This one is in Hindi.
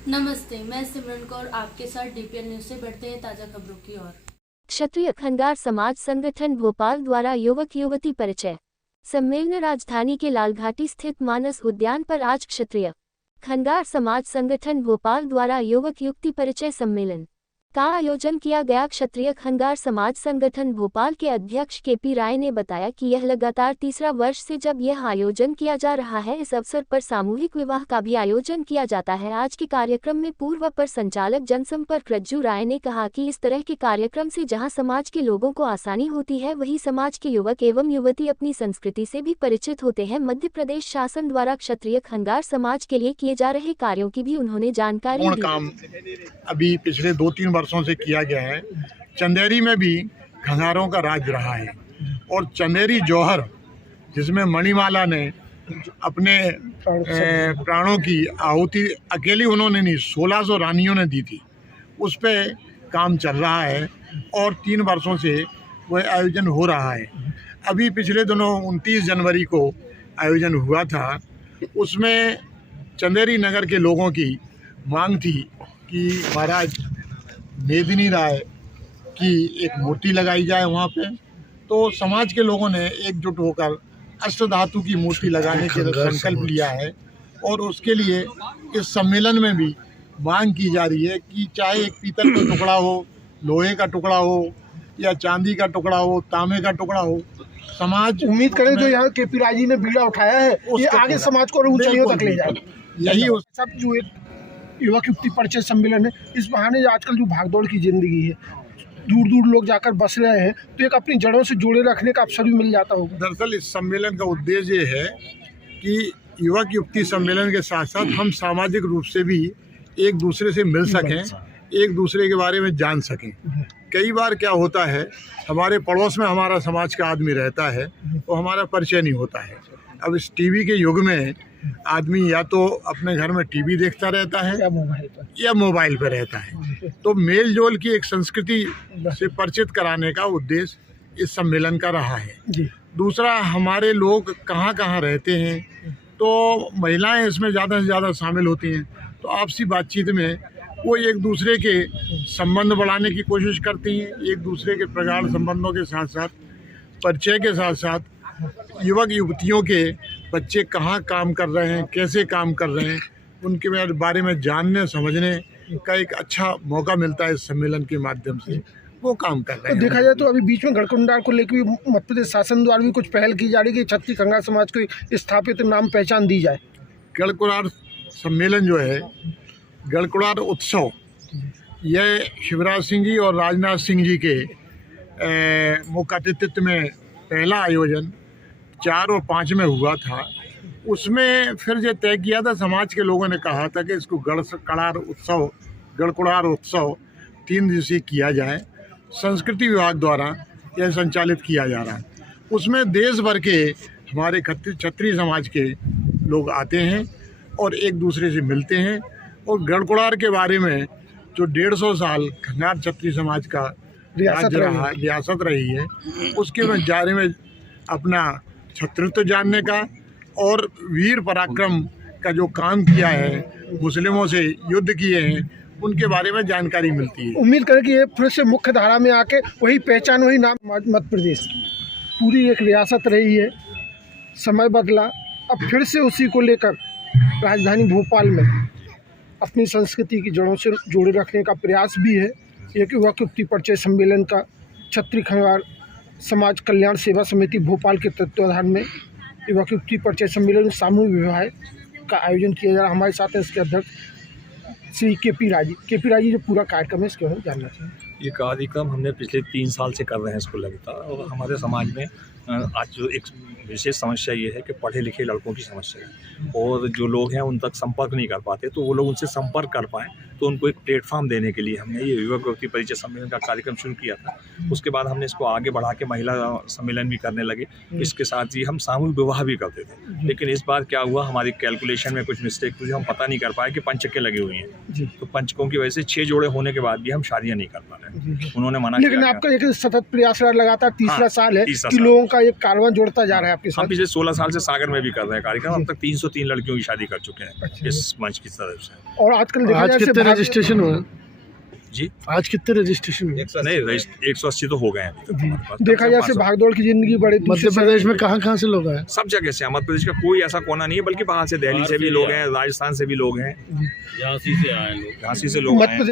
नमस्ते, मैं सिमरन कौर आपके साथ डीपीएल न्यूज से बढ़ते हैं ताजा खबरों की ओर। क्षत्रिय खंगार समाज संगठन भोपाल द्वारा युवक युवती परिचय सम्मेलन राजधानी के लालघाटी स्थित मानस उद्यान पर आज क्षत्रिय खंगार समाज संगठन भोपाल द्वारा युवक युवती परिचय सम्मेलन का आयोजन किया गया। क्षत्रिय खंगार समाज संगठन भोपाल के अध्यक्ष केपी राय ने बताया कि यह लगातार तीसरा वर्ष से जब यह आयोजन किया जा रहा है। इस अवसर पर सामूहिक विवाह का भी आयोजन किया जाता है। आज के कार्यक्रम में पूर्व अपर संचालक जनसंपर्क रज्जू राय ने कहा कि इस तरह के कार्यक्रम से जहां समाज के लोगों को आसानी होती है, वहीं समाज के युवक एवं युवती अपनी संस्कृति से भी परिचित होते हैं। मध्य प्रदेश शासन द्वारा क्षत्रिय खंगार समाज के लिए किए जा रहे कार्यों की भी उन्होंने जानकारी दी। अभी पिछले 2-3 वर्षों से किया गया है। चंदेरी में भी खंगारों का राज रहा है और चंदेरी जौहर, जिसमें मणिमाला ने अपने प्राणों की आहुति अकेली उन्होंने नहीं, 1600 रानियों ने दी थी। उस पे काम चल रहा है और 3 वर्षों से वह आयोजन हो रहा है। अभी पिछले दिनों 29 जनवरी को आयोजन हुआ था। उसमें चंदेरी नगर के लोगों की मांग थी कि महाराज मेदिनी राय की एक मूर्ति लगाई जाए वहाँ पे। तो समाज के लोगों ने एकजुट होकर अष्टधातु की मूर्ति लगाने के लिए संकल्प लिया है और उसके लिए इस सम्मेलन में भी मांग की जा रही है कि चाहे एक पीतल का टुकड़ा हो, लोहे का टुकड़ा हो या चांदी का टुकड़ा हो, तांबे का टुकड़ा हो, समाज उम्मीद करें जो यहाँ केपी राय जी ने बीड़ा उठाया है ये आगे समाज को ऊंचाइयों तक ले जाए। यही सब जो एक युवक युवती परिचय सम्मेलन है, इस बहाने आजकल जो भागदौड़ की जिंदगी है, दूर दूर लोग जाकर बस रहे हैं, तो एक अपनी जड़ों से जोड़े रखने का अवसर भी मिल जाता होगा। दरअसल इस सम्मेलन का उद्देश्य ये है कि युवक युवती सम्मेलन के साथ साथ हम सामाजिक रूप से भी एक दूसरे से मिल सकें, एक दूसरे के बारे में जान सकें। कई बार क्या होता है, हमारे पड़ोस में हमारा समाज का आदमी रहता है तो हमारा परिचय नहीं होता है। अब इस टीवी के युग में आदमी या तो अपने घर में टीवी देखता रहता है या मोबाइल पर रहता है। तो मेल जोल की एक संस्कृति से परिचित कराने का उद्देश्य इस सम्मेलन का रहा है। दूसरा, हमारे लोग कहाँ कहाँ रहते हैं, तो महिलाएं इसमें ज़्यादा से ज़्यादा शामिल होती हैं। तो आपसी बातचीत में वो एक दूसरे के संबंध बढ़ाने की कोशिश करती हैं। एक दूसरे के प्रगाढ़ संबंधों के साथ साथ परिचय के साथ साथ युवक युवतियों के बच्चे कहाँ काम कर रहे हैं, कैसे काम कर रहे हैं, उनके बारे में जानने समझने का एक अच्छा मौका मिलता है। इस सम्मेलन के माध्यम से वो काम कर रहे हैं। देखा जाए तो अभी बीच में गढ़कुंडार को लेकर भी मध्य प्रदेश शासन द्वारा भी कुछ पहल की जा रही है कि क्षत्रिय खंगार समाज को स्थापित नाम पहचान दी जाए। गढ़कुंडार सम्मेलन जो है, गढ़कुंडार उत्सव, यह शिवराज सिंह जी और राजनाथ सिंह जी के मुख्य अतिथ्य में पहला आयोजन 4 और 5 में हुआ था। उसमें फिर जो तय किया था, समाज के लोगों ने कहा था कि इसको गढ़कुंडार उत्सव 3 दिवसीय किया जाए। संस्कृति विभाग द्वारा यह संचालित किया जा रहा है। उसमें देश भर के हमारे क्षत्रिय समाज के लोग आते हैं और एक दूसरे से मिलते हैं और गढ़कुंडार के बारे में जो 150 साल खंगार क्षत्रिय समाज का रियासत रही है, उसके बारे में अपना क्षत्रित्व जानने का और वीर पराक्रम का जो काम किया है, मुस्लिमों से युद्ध किए हैं, उनके बारे में जानकारी मिलती है। उम्मीद करें कि ये फिर से मुख्य धारा में आके वही पहचान, वही नाम। मध्य प्रदेश पूरी एक रियासत रही है, समय बदला, अब फिर से उसी को लेकर राजधानी भोपाल में अपनी संस्कृति की जड़ों से जोड़े रखने का प्रयास भी है। एक युवक युवती परिचय सम्मेलन का क्षत्रिय खंगार समाज कल्याण सेवा समिति भोपाल के तत्वाधान में युवक युवती परिचय सम्मेलन सामूहिक विवाह का आयोजन किया जा रहा है। हमारे साथ हैं इसके अध्यक्ष श्री केपी राय जी जो पूरा कार्यक्रम है इसके बारे में जानना चाहिए। ये कार्यक्रम हमने पिछले 3 साल से कर रहे हैं इसको लगातार, और हमारे समाज में आज जो एक विशेष समस्या ये है कि पढ़े लिखे लड़कों की समस्या है और जो लोग हैं उन तक संपर्क नहीं कर पाते, तो वो लोग उनसे संपर्क कर पाएँ, तो उनको एक प्लेटफॉर्म देने के लिए हमने ये युवक युवती परिचय सम्मेलन का कार्यक्रम शुरू किया था। उसके बाद हमने इसको आगे बढ़ा के महिला सम्मेलन भी करने लगे। इसके साथ ही हम सामूहिक विवाह भी करते थे, लेकिन इस बार क्या हुआ, हमारी कैलकुलेशन में कुछ मिस्टेक हुई, हम पता नहीं कर पाए कि पंचके लगे हुए हैं, तो पंचकों की वजह से 6 जोड़े होने के बाद भी हम शादियाँ नहीं कर पा रहे हैं। है, उन्होंने मना लेकिन किया। आपका एक सतत प्रयास रहा, लगातार तीसरा हाँ, साल है तीसरा कि साल। लोगों का एक कारवां जोड़ता जा रहा है आपके हम साथ। पिछले 16 साल से सागर में भी कर रहे हैं कार्यक्रम, अब तक 303 लड़कियों की शादी कर चुके हैं अच्छा। इस मंच की तरफ से। और आजकल देखा आज जाए कितने ऐसे रजिस्ट्रेशन हुए? जी आज कितने रजिस्ट्रेशन हुए? नहीं, 180 तो हो गए हैं अभी तक हमारे पास। देखा जाए ऐसे भागदौड़ की जिंदगी बड़े मध्य प्रदेश में कहाँ से लोग आए? सब जगह से, मध्य प्रदेश का कोई ऐसा कोना नहीं है, बल्कि बाहर से, दिल्ली से भी लोग हैं, राजस्थान से भी लोग हैं, झांसी से आए लोग। झांसी से लोग आए मध्य हैं। प्रदेश